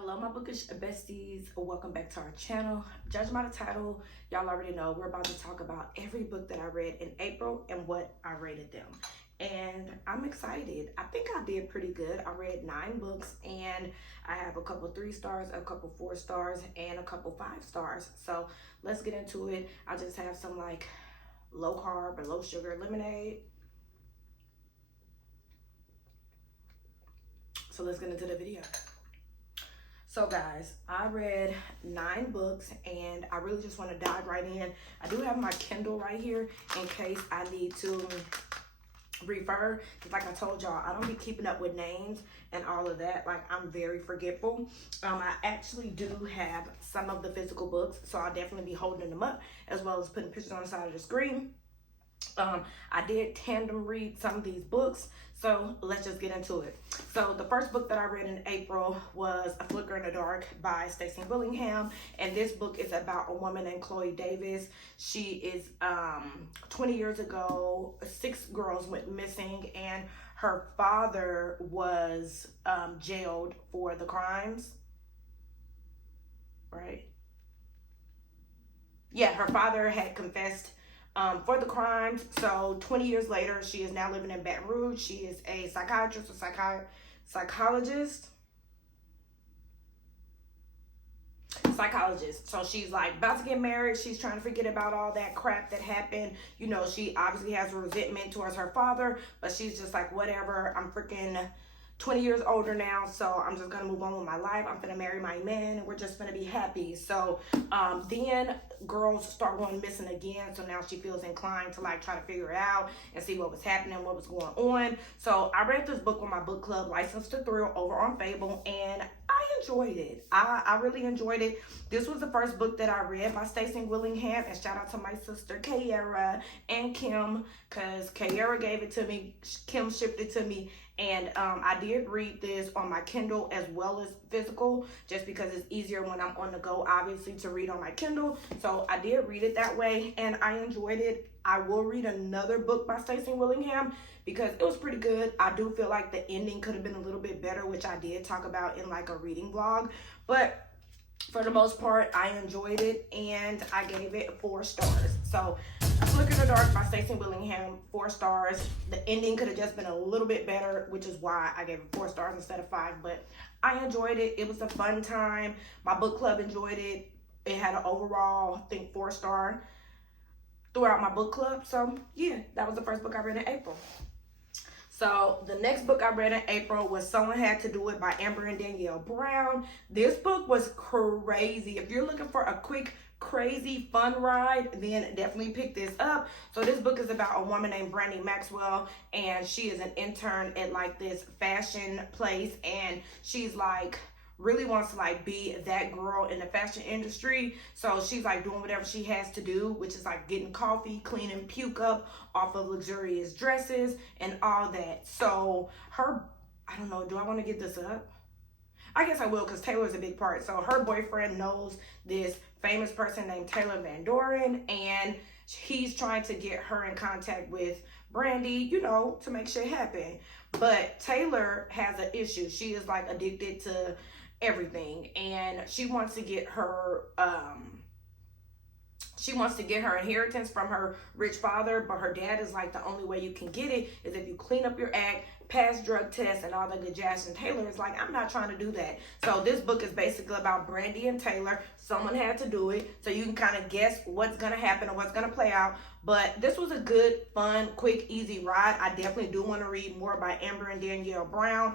Hello, my bookish besties. Welcome back to our channel. Judging by the title, y'all already know we're about to talk about every book that I read in April and what I rated them. And I'm excited. I think I did pretty good. I read 9 books and I have a couple 3 stars, a couple 4 stars, and a couple 5 stars. So let's get into it. I just have some like low carb or low sugar lemonade. So let's get into the video. So guys, I read 9 books and I really just want to dive right in. I do have my Kindle right here in case I need to refer. Because like I told y'all, I don't be keeping up with names and all of that. Like, I'm very forgetful. I actually do have some of the physical books, so I'll definitely be holding them up as well as putting pictures on the side of the screen. I did tandem read some of these books, so let's just get into it. So the first book that I read in April was A Flicker in the Dark by Stacey Willingham, and this book is about a woman named Chloe Davis. She is 20 years ago, 6 girls went missing, and her father was jailed for the crimes, right? Yeah, her father had confessed for the crimes. So 20 years later, she is now living in Baton Rouge. She is a psychiatrist or psychologist. So she's like about to get married. She's trying to forget about all that crap that happened. You know, she obviously has a resentment towards her father, but she's just like, whatever, I'm freaking 20 years older now, so I'm just gonna move on with my life. I'm gonna marry my man and we're just gonna be happy. So then girls start going missing again, so now she feels inclined to like try to figure it out and see what was happening, what was going on. So I read this book with my book club, License to Thrill, over on Fable, and I enjoyed it. I really enjoyed it. This was the first book that I read by Stacey Willingham, and shout out to my sister Kiara and Kim, because Kiara gave it to me, Kim shipped it to me, and I did read this on my Kindle as well as physical, just because it's easier when I'm on the go, obviously, to read on my Kindle. So I did read it that way, and I enjoyed it. I will read another book by Stacey Willingham because it was pretty good. I do feel like the ending could have been a little bit better, which I did talk about in like a reading vlog. But for the most part, I enjoyed it, and I gave it 4 stars. So A Flicker in the Dark by Stacey Willingham, 4 stars. The ending could have just been a little bit better, which is why I gave it 4 stars instead of 5. But I enjoyed it. It was a fun time. My book club enjoyed it. It had an overall, I think, 4 star throughout my book club. So yeah, that was the first book I read in April. So the next book I read in April was Someone Had to Do It by Amber and Danielle Brown. This book was crazy. If you're looking for a quick, crazy, fun ride, then definitely pick this up. So this book is about a woman named Brandy Maxwell, and she is an intern at like this fashion place, and she's like really wants to like be that girl in the fashion industry. So she's like doing whatever she has to do, which is like getting coffee, cleaning puke up off of luxurious dresses and all that. So her, I don't know, do I want to get this up? I guess I will, because Taylor's a big part. So her boyfriend knows this famous person named Taylor Van Doren, and he's trying to get her in contact with Brandy, you know, to make shit happen. But Taylor has an issue. She is like addicted to everything, and she wants to get her inheritance from her rich father, but her dad is like, the only way you can get it is if you clean up your act, pass drug tests, and all the good jazz. And Taylor is like, I'm not trying to do that. So this book is basically about Brandy and Taylor. Someone had to do it, so you can kind of guess what's gonna happen and what's gonna play out. But this was a good, fun, quick, easy ride. I definitely do want to read more by Amber and Danielle Brown.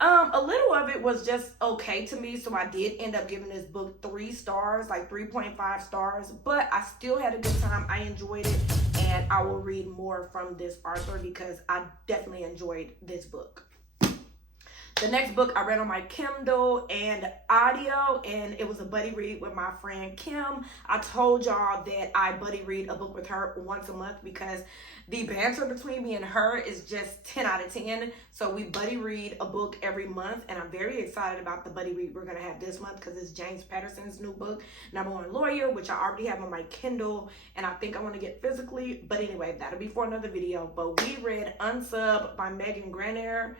A little of it was just okay to me, so I did end up giving this book 3 stars, like 3.5 stars, but I still had a good time. I enjoyed it, and I will read more from this author because I definitely enjoyed this book. The next book I read on my Kindle and audio, and it was a buddy read with my friend Kim. I told y'all that I buddy read a book with her once a month because the banter between me and her is just 10 out of 10. So we buddy read a book every month, and I'm very excited about the buddy read we're gonna have this month because it's James Patterson's new book, Number One Lawyer, which I already have on my Kindle, and I think I want to get physically. But anyway, that'll be for another video. But we read Unsub by Megan Gardner.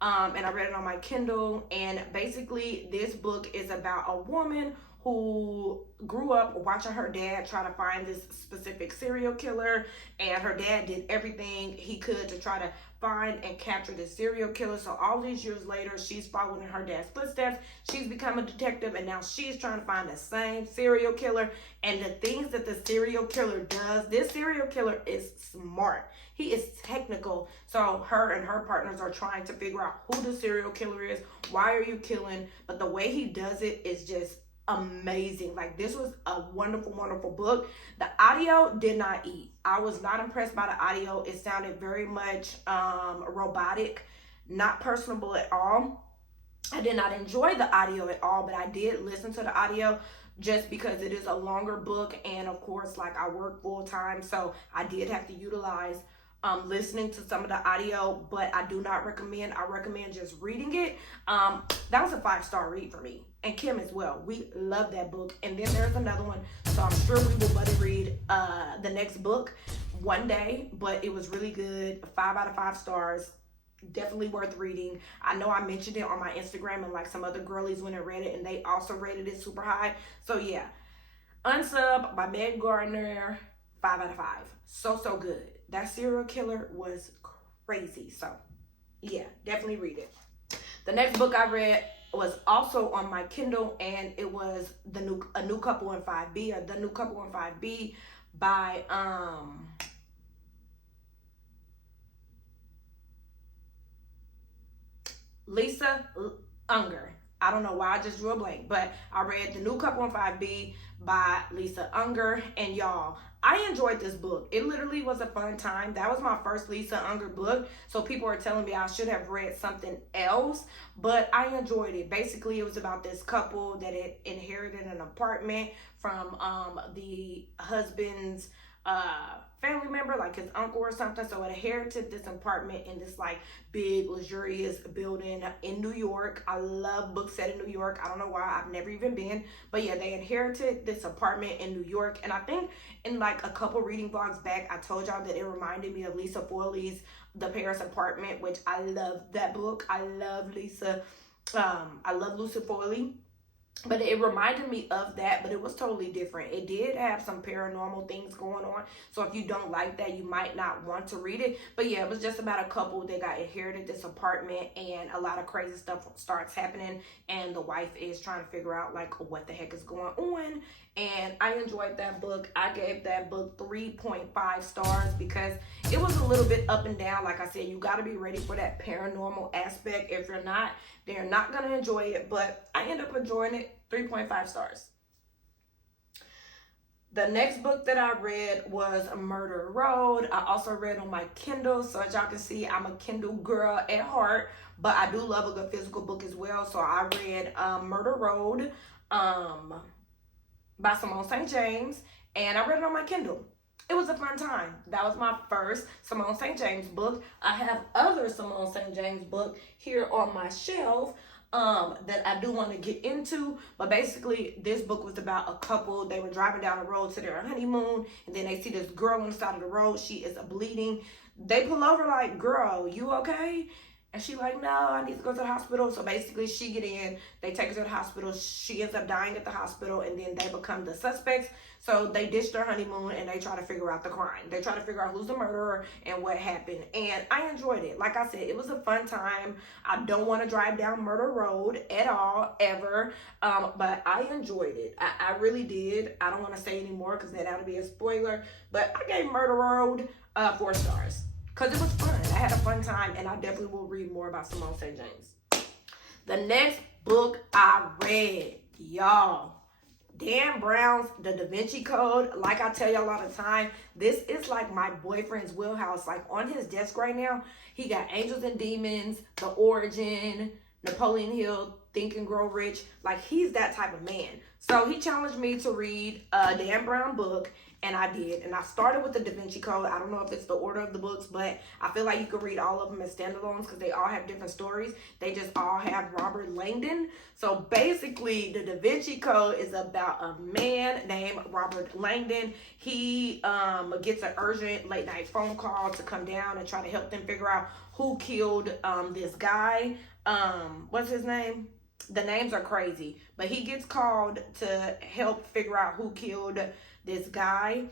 and I read it on my Kindle. And basically, this book is about a woman who grew up watching her dad try to find this specific serial killer, and her dad did everything he could to try to find and capture this serial killer. So all these years later, she's following in her dad's footsteps. She's become a detective, and now she's trying to find the same serial killer. And the things that the serial killer does, this serial killer is smart. He is technical. So her and her partners are trying to figure out who the serial killer is. Why are you killing? But the way he does it is just amazing. Like, this was a wonderful, wonderful book. The audio did not eat. I was not impressed by the audio. It sounded very much robotic, not personable at all. I did not enjoy the audio at all, but I did listen to the audio just because it is a longer book, and of course, like, I work full time, so I did have to utilize listening to some of the audio, but I do not recommend. I recommend just reading it. That was a 5-star read for me, and Kim as well. We love that book. And then there's another one, so I'm sure we will buddy read the next book one day, but it was really good. 5 out of 5 stars. Definitely worth reading. I know I mentioned it on my Instagram, and like some other girlies went and read it, and they also rated it super high. So yeah, Unsub by Meg Gardner, 5 out of 5. So good. That serial killer was crazy. So yeah, definitely read it. The next book I read was also on my Kindle, and it was A New Couple in 5B, or The New Couple in 5B by Lisa Unger. I don't know why I just drew a blank, but I read The New Couple in 5B by Lisa Unger, and y'all, I enjoyed this book. It literally was a fun time. That was my first Lisa Unger book, so people are telling me I should have read something else, but I enjoyed it. Basically, it was about this couple that had inherited an apartment from the husband's family member, like his uncle or something. So it inherited this apartment in this like big luxurious building in New York. I love books set in New York. I don't know why, I've never even been, but yeah, they inherited this apartment in New York. And I think in like a couple reading vlogs back, I told y'all that it reminded me of Lisa Foley's The Paris Apartment, which I love that book. I love Lisa Foley. But it reminded me of that, but it was totally different. It did have some paranormal things going on. So if you don't like that, you might not want to read it. But yeah, it was just about a couple that got inherited this apartment, and a lot of crazy stuff starts happening. And the wife is trying to figure out like what the heck is going on. And I enjoyed that book. I gave that book 3.5 stars because it was a little bit up and down. Like I said, you got to be ready for that paranormal aspect. If you're not, they're not going to enjoy it. But I ended up enjoying it. 3.5 stars. The next book that I read was Murder Road. I also read on my Kindle. So as y'all can see, I'm a Kindle girl at heart, but I do love a good physical book as well. So I read Murder Road by Simone St. James, and I read it on my Kindle. It was a fun time. That was my first Simone St. James book. I have other Simone St. James book here on my shelf that I do want to get into, but basically this book was about a couple. They were driving down the road to their honeymoon, and then they see this girl on the side of the road. She is bleeding. They pull over like, "Girl, you okay?" And she like, "No, I need to go to the hospital." So basically she get in, they take her to the hospital. She ends up dying at the hospital, and then they become the suspects. So they ditch their honeymoon, and they try to figure out the crime. They try to figure out who's the murderer and what happened. And I enjoyed it. Like I said, it was a fun time. I don't want to drive down Murder Road at all, ever. But I enjoyed it. I really did. I don't want to say anymore because then that'll be a spoiler. But I gave Murder Road 4 stars. Because it was fun. I had a fun time, and I definitely will read more about Simone St. James. The next book I read, y'all, Dan Brown's The Da Vinci Code. Like I tell y'all all the time, this is like my boyfriend's wheelhouse. Like on his desk right now, he got Angels and Demons, The Origin, Napoleon Hill, Think and Grow Rich. Like he's that type of man. So he challenged me to read a Dan Brown book, and I did. And I started with the Da Vinci Code. I don't know if it's the order of the books, but I feel like you could read all of them as standalones because they all have different stories. They just all have Robert Langdon. So basically, the Da Vinci Code is about a man named Robert Langdon. He gets an urgent late night phone call to come down and try to help them figure out who killed this guy. What's his name? The names are crazy, but he gets called to help figure out who killed this guy.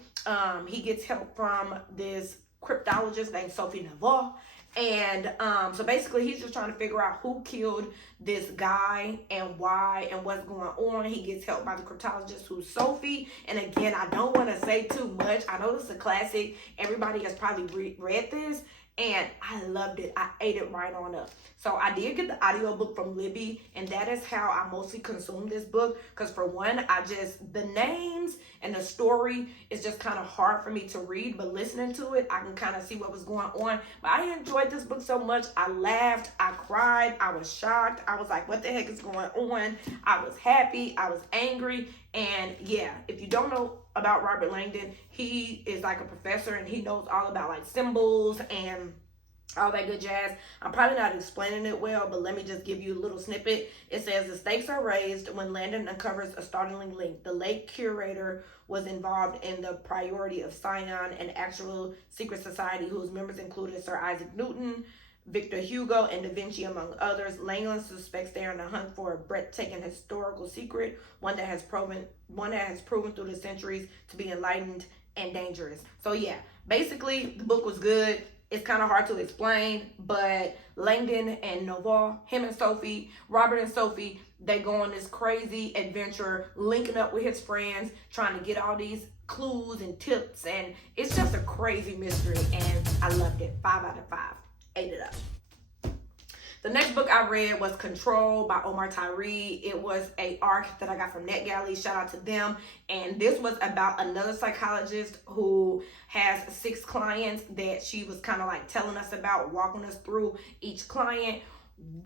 He gets help from this cryptologist named Sophie Navarre. And so basically he's just trying to figure out who killed this guy and why and what's going on. He gets help by the cryptologist, who's Sophie. And again, I don't want to say too much. I know this is a classic. Everybody has probably read this. And I loved it. I ate it right on up. So I did get the audiobook from Libby, and that is how I mostly consumed this book. Because for one, the names and the story is just kind of hard for me to read, but listening to it, I can kind of see what was going on. But I enjoyed this book so much. I laughed, I cried, I was shocked. I was like, what the heck is going on? I was happy, I was angry. And yeah, if you don't know about Robert Langdon, he is like a professor and he knows all about like symbols and all that good jazz. I'm probably not explaining it well, but let me just give you a little snippet. It says the stakes are raised when Landon uncovers a startling link. The late curator was involved in the priority of Scion, an actual secret society whose members included Sir Isaac Newton, Victor Hugo, and Da Vinci, among others. Langland suspects they are on the hunt for a breathtaking historical secret, one that has proven through the centuries to be enlightened and dangerous. So yeah, basically the book was good. It's kind of hard to explain, but Langdon and Navarre, him and Sophie, Robert and Sophie, they go on this crazy adventure, linking up with his friends, trying to get all these clues and tips, and it's just a crazy mystery, and I loved it. 5 out of 5. Ate it up. The next book I read was Control by Omar Tyree. It was a arc that I got from NetGalley. Shout out to them. And this was about another psychologist who has 6 clients that she was kind of like telling us about, walking us through each client.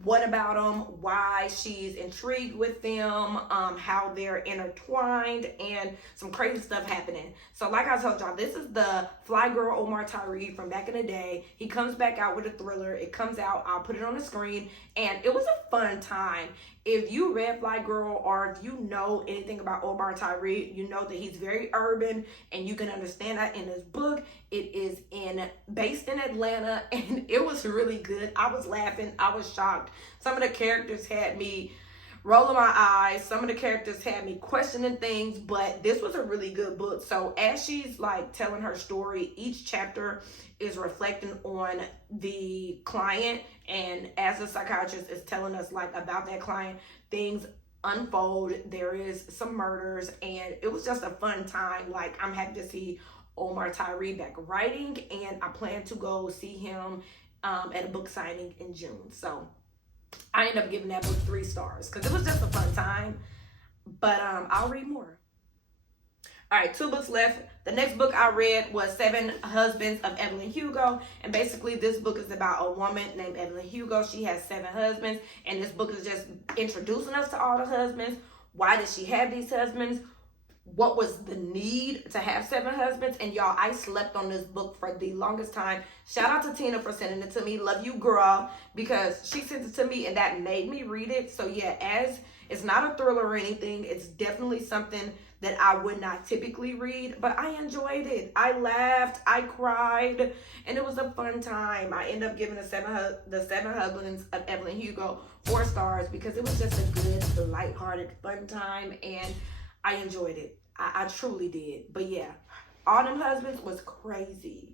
What about them, why she's intrigued with them, how they're intertwined, and some crazy stuff happening. So like I told y'all, this is the Fly Girl Omar Tyree from back in the day. He comes back out with a thriller. It comes out, I'll put it on the screen, and it was a fun time. If you read Fly Girl, or if you know anything about Omar Tyree, you know that he's very urban, and you can understand that in this book. It is based in Atlanta, and it was really good. I was laughing. I was shocked. Some of the characters had me rolling my eyes. Some of the characters had me questioning things, but this was a really good book. So as she's like telling her story, each chapter is reflecting on the client, and as the psychiatrist is telling us like about that client, things unfold. There is some murders, and it was just a fun time. Like, I'm happy to see Omar Tyree back writing, and I plan to go see him at a book signing in June. So I ended up giving that book 3 stars because it was just a fun time, but I'll read more. All right, 2 books left. The next book I read was 7 Husbands of Evelyn Hugo. And basically this book is about a woman named Evelyn Hugo. She has 7 husbands. And this book is just introducing us to all the husbands. Why does she have these husbands? What was the need to have 7 husbands? And y'all, I slept on this book for the longest time. Shout out to Tina for sending it to me. Love you, girl. Because she sent it to me and that made me read it. So yeah, as it's not a thriller or anything. It's definitely something that I would not typically read, but I enjoyed it. I laughed, I cried, and it was a fun time. I ended up giving the 7 Husbands of Evelyn Hugo 4 stars because it was just a good, lighthearted, fun time, and I enjoyed it. I truly did. But yeah, all them husbands was crazy.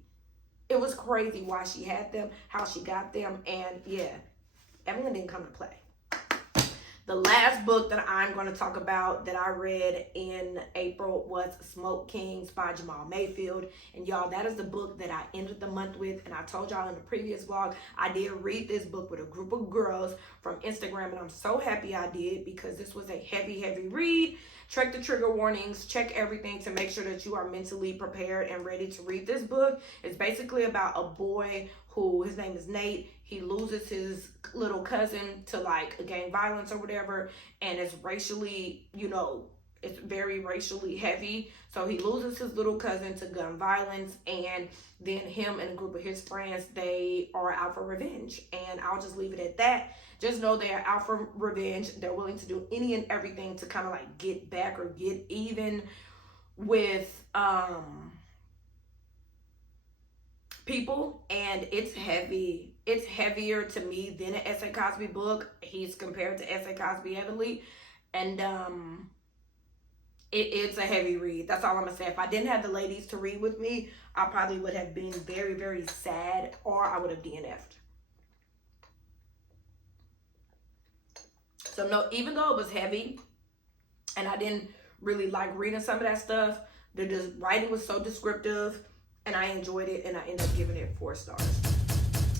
It was crazy why she had them, how she got them, and yeah, Evelyn didn't come to play. The last book that I'm going to talk about that I read in April was Smoke Kings by Jamal Mayfield. And y'all, that is the book that I ended the month with. And I told y'all in the previous vlog, I did read this book with a group of girls from Instagram. And I'm so happy I did because this was a heavy, heavy read. Check the trigger warnings, check everything to make sure that you are mentally prepared and ready to read this book. It's basically about a boy who, his name is Nate. He loses his little cousin to like gang violence or whatever, and is racially, it's very racially heavy. So he loses his little cousin to gun violence, and then him and a group of his friends, they are out for revenge. And I'll just leave it at that. Just know they are out for revenge. They're willing to do any and everything to kind of like get back or get even with people. And it's heavy. It's heavier to me than an S.A. Cosby book. He's compared to S.A. Cosby heavily. And it's a heavy read. That's all I'm gonna say. If I didn't have the ladies to read with me, I probably would have been very, very sad, or I would have DNF'd. So no, even though it was heavy and I didn't really like reading some of that stuff, the writing was so descriptive and I enjoyed it, and I ended up giving it 4 stars.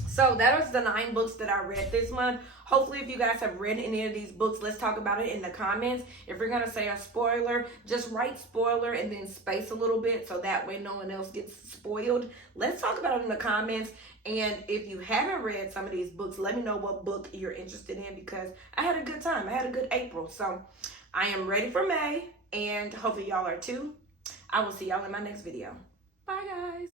So that was the 9 books that I read this month. Hopefully, if you guys have read any of these books, let's talk about it in the comments. If you're going to say a spoiler, just write spoiler and then space a little bit so that way no one else gets spoiled. Let's talk about it in the comments. And if you haven't read some of these books, let me know what book you're interested in, because I had a good time. I had a good April. So I am ready for May, and hopefully y'all are too. I will see y'all in my next video. Bye, guys.